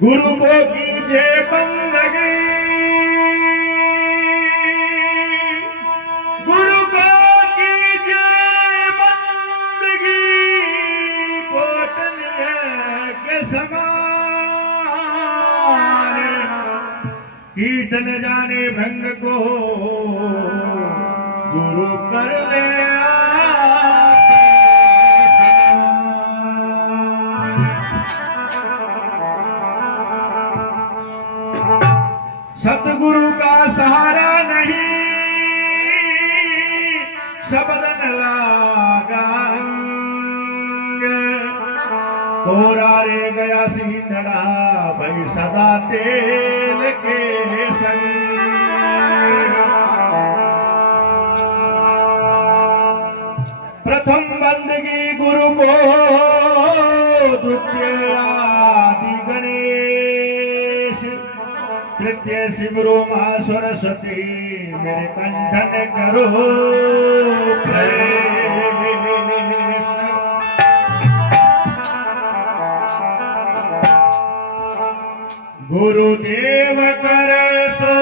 गुरु को कीजे बंदगी, गुरु को कीजे बंदगी, कोटनिया के समान कीट न जाने भंग को गुरु कर ले। सतगुरु का सहारा नहीं, शब्द न लागा अंग, कोरा रे गया सींधड़ा भाई सदा तेल के संग। प्रथम बंदगी गुरु को, द्वितीय आदि गणेश, तृतीय सिमरो मां सरस्वती, मेरे कंठन करो प्रवेश। गुरुदेव कर सो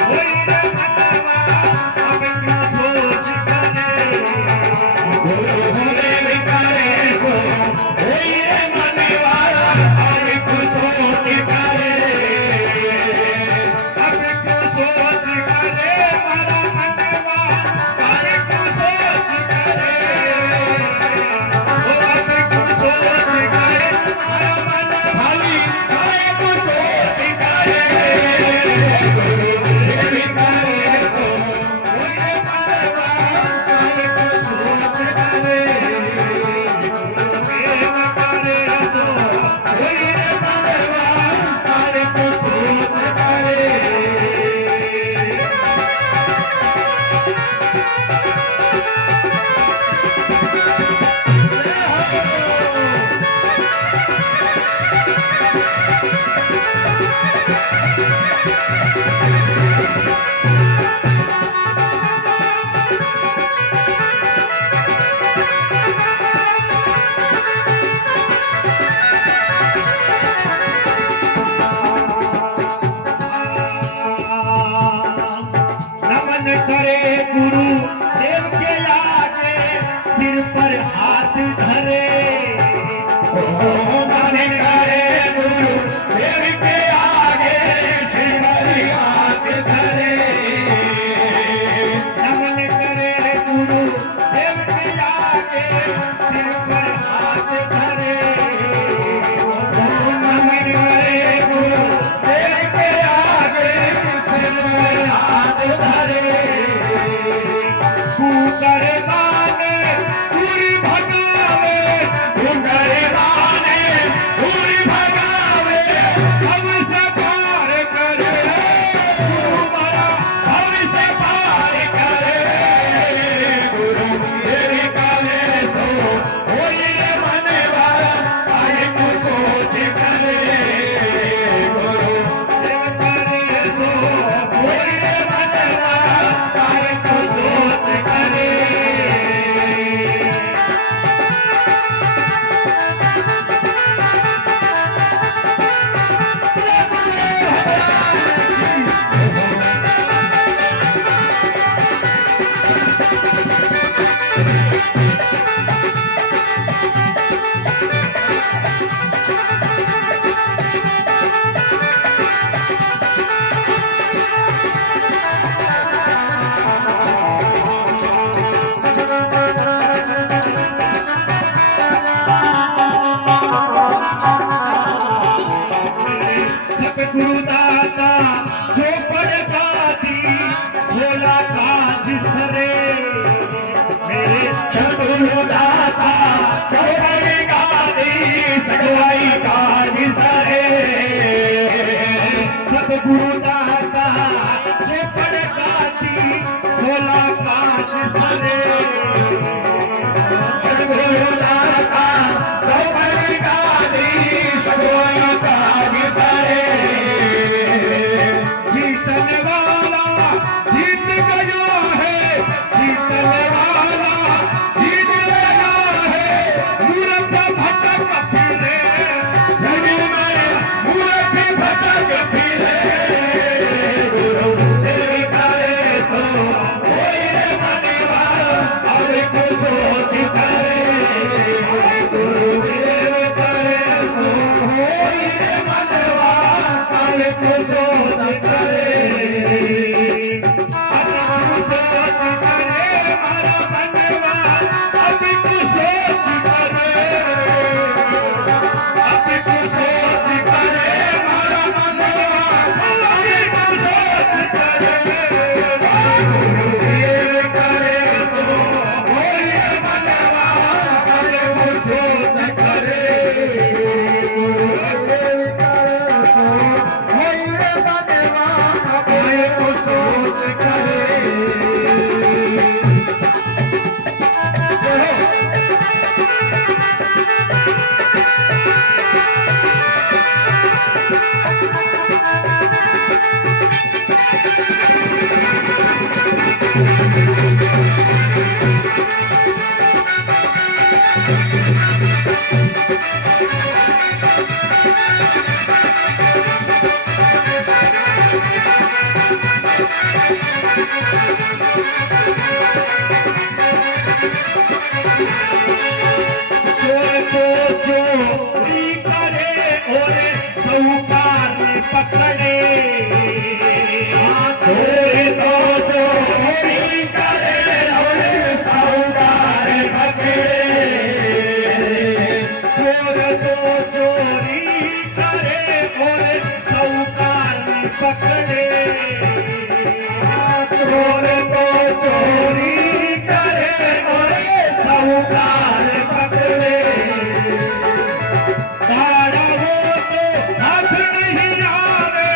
हाथ धरे, मन करे गुरु देव के आगे, सिर पर हाथ धरे। नमन करे गुरु देव के आगे, सिर पर हाथ धरे। नमन करे गुरु देव के आगे, सिर पर हाथ धरे। करे माने पूरी भगावे, करे माने पूरी भगावे, हमसे पार करे तुम्हारा, हमसे पार करे। गुरु तेरी काले सो होई मनवा, आए तू सोच करे। गुरु तेरी काले सो होई मनवा, आए तू सोच करे। गुरुदाता जो पड़काती भोला काज सरे, मेरे गुरुदाता जो पड़काती सगवाई काज सरे। सब गुरुदाता जो पड़काती भोला काज सरे, गुरुदाता जो पड़काती सगवाई पकड़े चोर तो चोरी करे और साहूकार पकड़े चोर तो चोरी करे और साहूकार पकड़े चोर तो चोरी करे और साहूकार पकड़े धारा हो तो हाथ नहीं आवे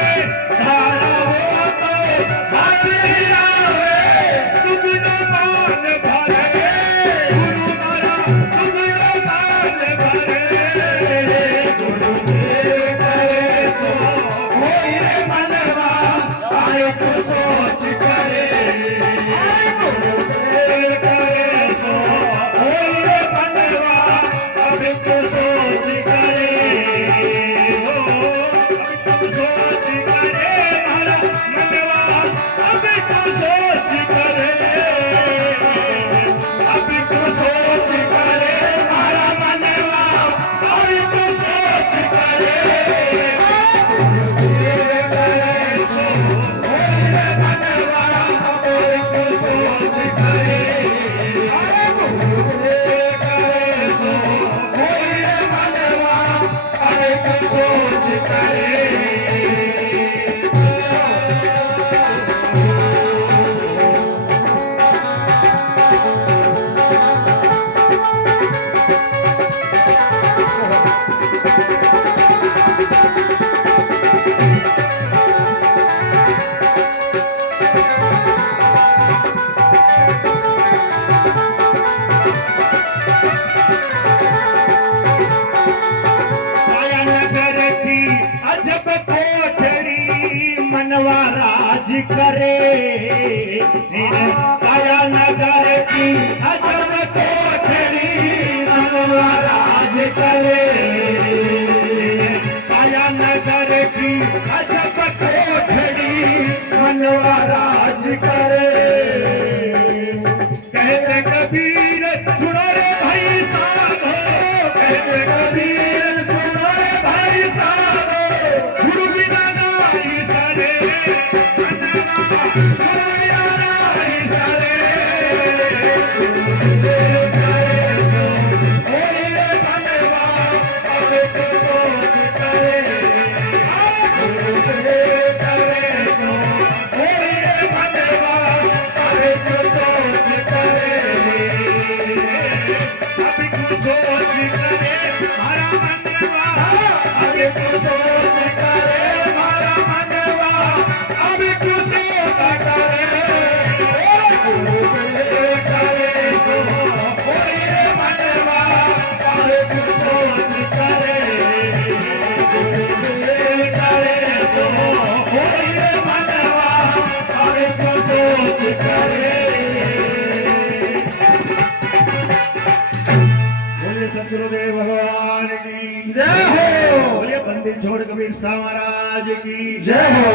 धारा हो तो हाथ नहीं आवे तुमने मान भरे गुरु मारा तुमने मान भरे गुरुदेव करे सो होई रे मनवा आए तो सोच करे गुरुदेव करे सो होई रे मनवा अब तो सोच करे सोच करे मारा मनवा अब तो सोच करे अब तो सोच करे मारा मनवा अब तो सोच करे गुरुदेव करे सो होई रे मनवा अब तो सोच करे गुरुदेव करे सो होई रे मनवा अब तो सोच करे माया नगर की अजब कोठड़ी मनवा राज करे माया नगर की अजब कोठड़ी मनवा राज करे माया नगर की अजब कोठड़ी मनवा राज करे कहते कबीर सुनो रे भाई साधो कहते कबीर सुनो रे भाई साधो गुरु बिना नाई सरे मनवा गुरु बिना नाई सरे गुरुदेव करे सो होई रे मनवा अब तो सोच करे गुरुदेव करे सो होई रे मनवा अब तो सोच करे अब तो सोच करे मारा मनवा अब तो सोच करे मारा मनवा अब तो सोच करे गुरुदेव करे सो होई रे मनवा अब तो सोच करे गुरुदेव करे सो होई रे मनवा अब तो सोच करे बोलिए सतगुरुदेव भगवान की जय हो बोलिए बंदी छोड़ कबीर साहब महाराज की जय हो